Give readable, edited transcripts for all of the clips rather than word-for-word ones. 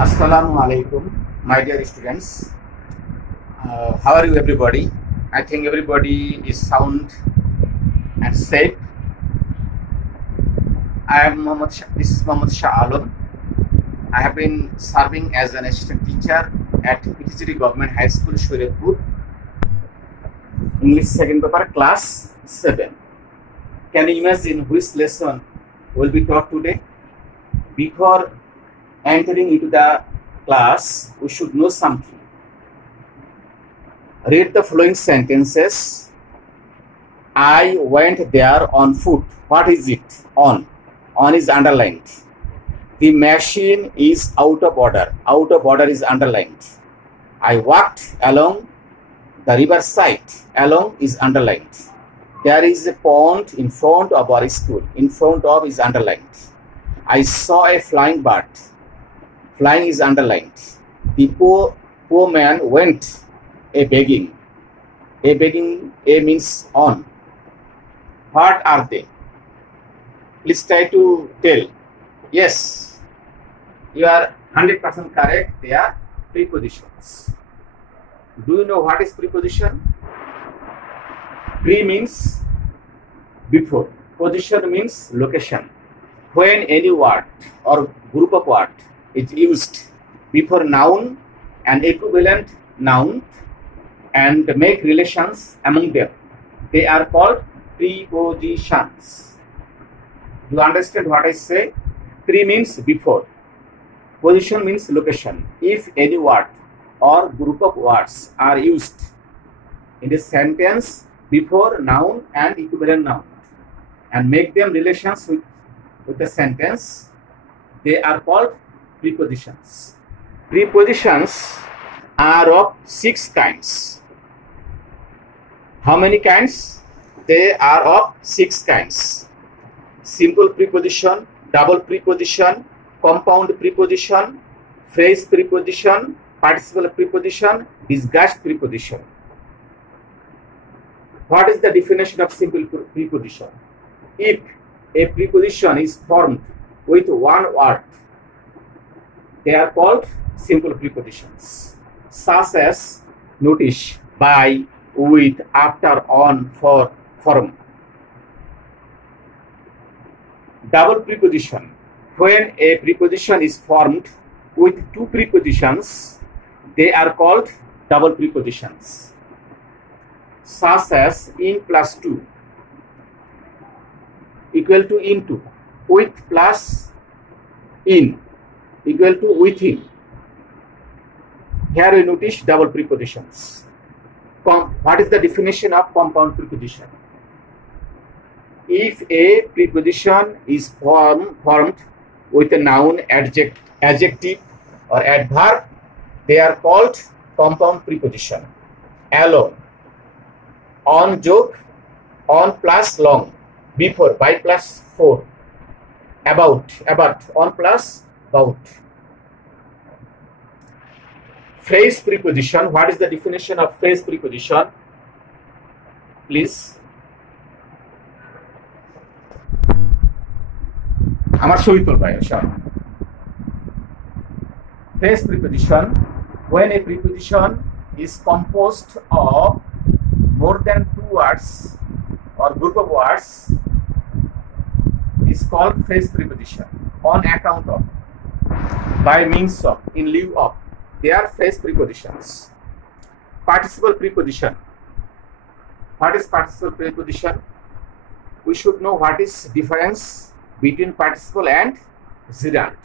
Assalamu alaikum, my dear students. How are you, everybody? I think everybody is sound and safe. This is Mohammad Shah Alam. I have been serving as an assistant teacher at PTCD Government High School, Shurepur. English second paper, class 7. Can you imagine which lesson will be taught today? Before entering into the class, we should know something. Read the following sentences. I went there on foot. What is it? On. On is underlined. The machine is out of order. Out of order is underlined. I walked along the riverside. Along is underlined. There is a pond in front of our school. In front of is underlined. I saw a flying bird. Flying is underlined. The poor man went a begging. A begging, a means on. What are they? Please try to tell. Yes, you are 100% correct. They are prepositions. Do you know what is preposition? Pre means before. Position means location. When any word or group of words is used before noun and equivalent noun and make relations among them, they are called prepositions. Do you understand what I say? Pre means before. Position means location. If any word or group of words are used in a sentence before noun and equivalent noun and make them relations with the sentence, they are called prepositions. Prepositions are of 6 kinds. How many kinds? They are of 6 kinds. Simple preposition, double preposition, compound preposition, phrase preposition, participle preposition, disguised preposition. What is the definition of simple preposition? If a preposition is formed with one word, they are called simple prepositions, such as notice, by, with, after, on, for, from. Double preposition. When a preposition is formed with 2 prepositions, they are called double prepositions, such as in plus 2, equal to into, with plus in, equal to within. Here we notice double prepositions. What is the definition of compound preposition? If a preposition is formed with a noun, adjective or adverb, they are called compound preposition. Alone, on joke, on plus long, before, by plus for, about, on plus about. Phrase preposition. What is the definition of phrase preposition? Please. Amar Shobitol Bhai, sure. Phrase preposition. When a preposition is composed of more than 2 words or group of words, is called phrase preposition. On account of, by means of, in lieu of, they are phrase prepositions. Participle preposition. What is participle preposition? We should know what is difference between participle and gerund.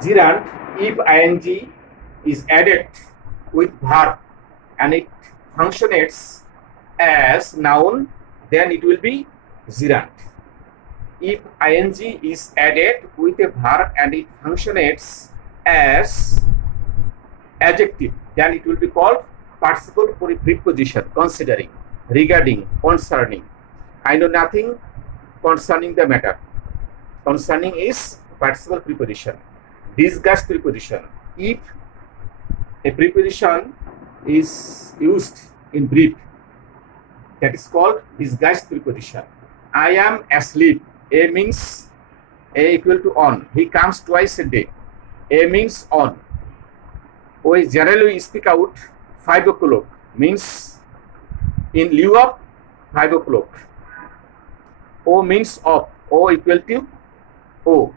Gerund, if ing is added with verb and it functions as noun, then it will be gerund. If ing is added with a verb and it functions as adjective, then it will be called participle preposition. Considering, regarding, concerning. I know nothing concerning the matter. Concerning is participle preposition. Disguised preposition. If a preposition is used in brief, that is called disguised preposition. I am asleep. A means A equal to on. He comes twice a day. A means on. We generally speak out 5 o'clock means in lieu of 5 o'clock. O means of. O equal to O.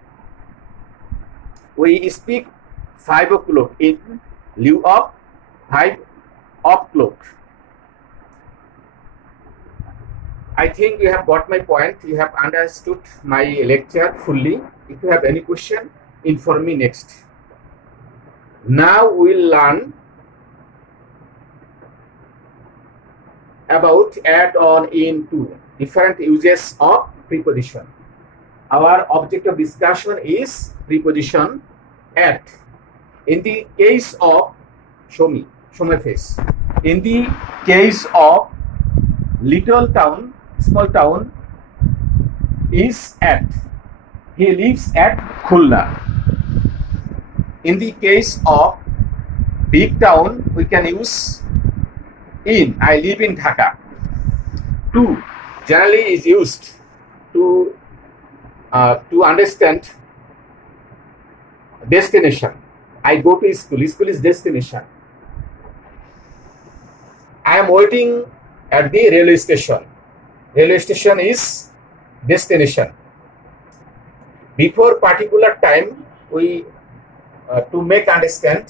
We speak 5 o'clock in lieu of 5 o'clock. I think you have got my point. You have understood my lecture fully. If you have any question, inform me next. Now we will learn about add on into different uses of preposition. Our object of discussion is preposition at. In the case of, show my face. In the case of little town, small town is at. He lives at Khulna. In the case of big town, we can use in. I live in Dhaka. To generally is used to understand destination. I go to school. School is destination. I am waiting at the railway station. Railway station is destination. Before particular time, we to make understand,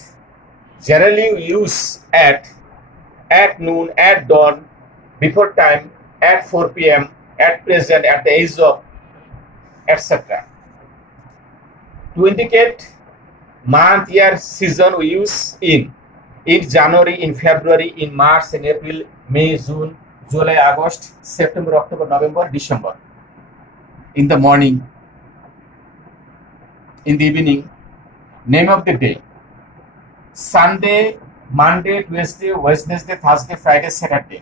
generally we use at noon, at dawn, before time, at 4 p.m., at present, at the age of, etc. To indicate month, year, season, we use in January, in February, in March, in April, May, June, July, August, September, October, November, December. In the morning, in the evening, name of the day, Sunday, Monday, Tuesday, Wednesday, Thursday, Friday, Saturday.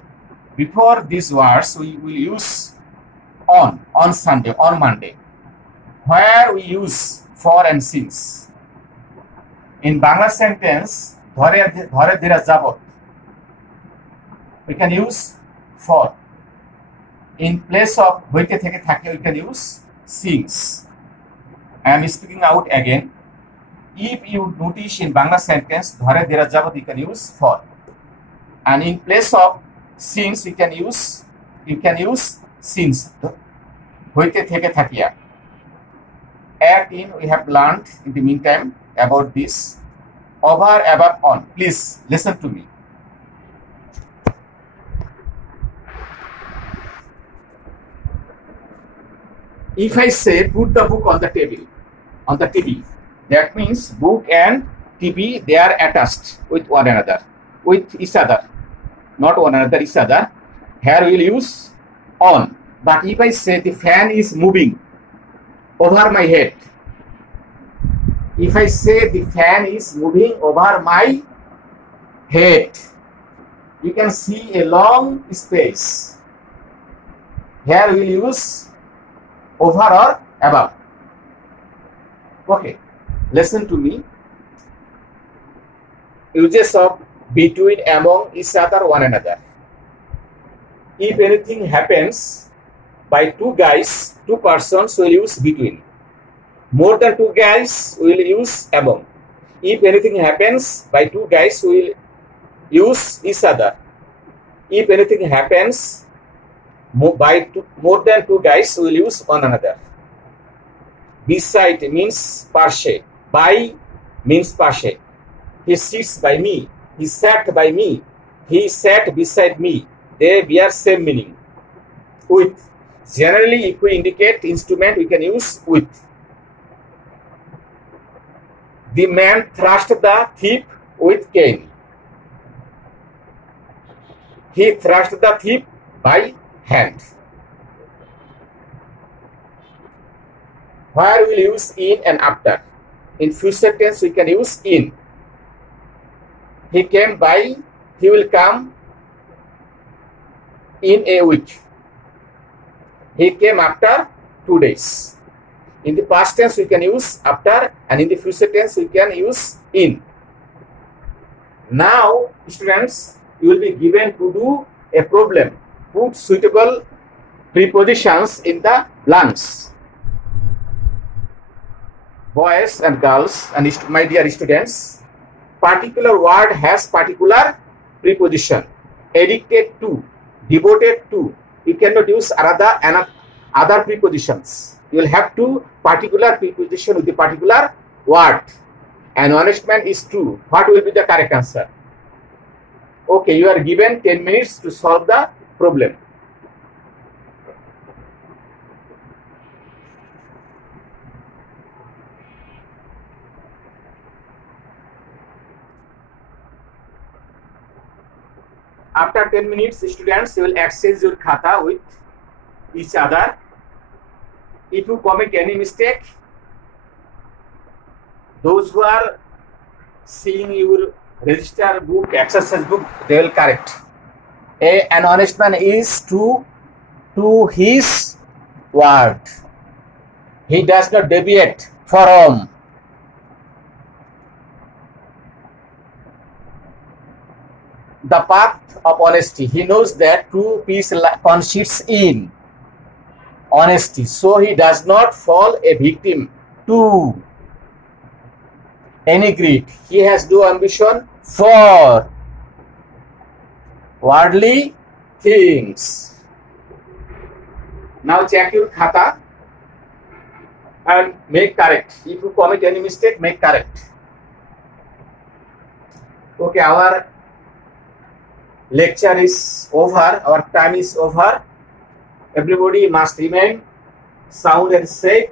Before these words, we will use on Sunday, on Monday. Where we use for and since. In Bangla sentence, dhore dhira jabot, we can use for. In place of hoite theke thake, we can use since. I am speaking out again. If you notice in Bangla sentence, dhore dhira jabot, you can use for. And in place of since, you can use since. Hoite theke thakia. At in, we have learned in the meantime about this. Over, above, on. Please listen to me. If I say put the book on the table, on the TV, that means book and TV, they are attached with one another, with each other, not one another, each other. Here we will use on. But if I say the fan is moving over my head, if I say the fan is moving over my head, you can see a long space. Here we will use over or above. Okay, listen to me. Uses of between, among, each other, one another. If anything happens by two guys, two persons, we will use between. More than two guys, we will use among. If anything happens by two guys, we will use each other. If anything happens by more than two guys, we will use one another. Beside means per se. By means per se. He sits by me. He sat by me. He sat beside me. They bear same meaning. With. Generally, if we indicate instrument, we can use with. The man thrust the thief with cane. He thrust the thief by hand. Where we will use in and after. In future tense, we can use in. He came by, he will come in a week. He came after 2 days. In the past tense, we can use after, and in the future tense, we can use in. Now, students, you will be given to do a problem. Put suitable prepositions in the blanks. boys and girls and my dear students, particular word has particular preposition. Addicted to, devoted to. You cannot use other prepositions. You will have to particular preposition with the particular word. An honest man is true. What will be the correct answer? Okay, you are given 10 minutes to solve the problem. After 10 minutes, students will exchange your khata with each other. If you commit any mistake, those who are seeing your register book, exercise book, they will correct. An honest man is true to his word. He does not deviate from. The path of honesty. He knows that true peace consists in honesty. So he does not fall a victim to any greed. He has no ambition for worldly things. Now check your khata and make correct. If you commit any mistake, make correct. Okay, our lecture is over, our time is over. Everybody must remain sound and safe.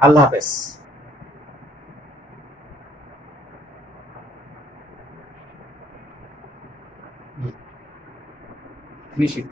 Allah Hafiz. Finish it.